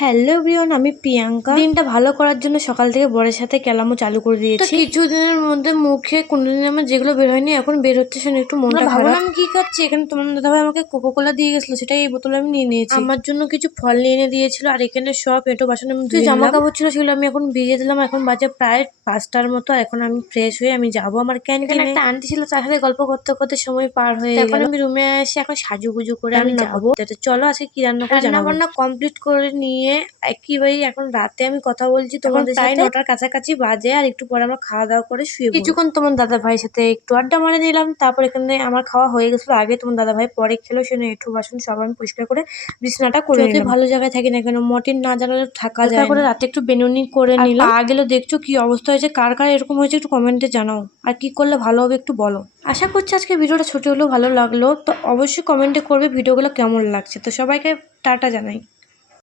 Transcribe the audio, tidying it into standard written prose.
Hello everyone, আমি প্রিয়াঙ্কা। দিনটা ভালো করার জন্য সকাল থেকে বরের সাথে ক্যালামও চালু করে দিয়েছি। কিছুদিনের মধ্যে মুখে কোনোদিন আমার যেগুলো বের হয়নি এখন বের হচ্ছে, শুনে একটু মনটা খারাপ। আমি কি খাচ্ছি, এখানে তোমার দাদাভাই আমাকে কোকোকোলা দিয়ে গেছিল, সেটাই এই বোতলে আমি নিয়ে নিয়েছি। আমার জন্য কিছু ফল নিয়ে এনে দিয়েছিল, আর এখানে সব এঁটো বাসন আমি ধুয়ে জামা কাপড় ছিল সেগুলো আমি এখন ভিজিয়ে দিলাম। এখন বাজে প্রায় 5টার মতো। এখন আমি ফ্রেশ হয়ে আমি যাবো আমার ক্যান্টিনে। একটা আন্টি ছিল, তার সাথে গল্প করতে করতে সময় পার হয়ে গেল। এখন আমি রুমে এসে এখন সাজুগুজু করে আমি যাবো। চলো আজকে কি রান্না করে রান্না বান্না কমপ্লিট করে নিয়ে একেবারেই এখন রাতে আমি কথা বলছি তোমাদের সাথে। প্রায় 9টার কাছাকাছি বাজে, আর একটু পরে আমরা খাওয়া দাওয়া করে শুয়ে পড়ব। কিছুক্ষণ তোমার দাদা ভাইয়ের সাথে একটু আড্ডা মারে নিলাম। তারপর এখানে আমার খাওয়া হয়ে গেছিল, আগে তোমার দাদা ভাই পরে খেলো। সেখানে একটু বাসন সব আমি পরিষ্কার করে বিছানাটা করে নিলাম। ভালো জায়গায় থাকি না কেন, মর্টিন না জানালে থাকা যায় না। করে রাতে একটু বেনুনি করে নিলাম। পা গেলে দেখছো কি অবস্থা হয়েছে, কার কার এরকম হয়েছে একটু কমেন্টে জানাও, আর কি করলে ভালো হবে একটু বলো। আশা করছি আজকে ভিডিওটা ছোট হলেও ভালো লাগলো, তো অবশ্যই কমেন্টে করবে ভিডিওগুলো কেমন লাগছে। তো সবাইকে টাটা জানাই।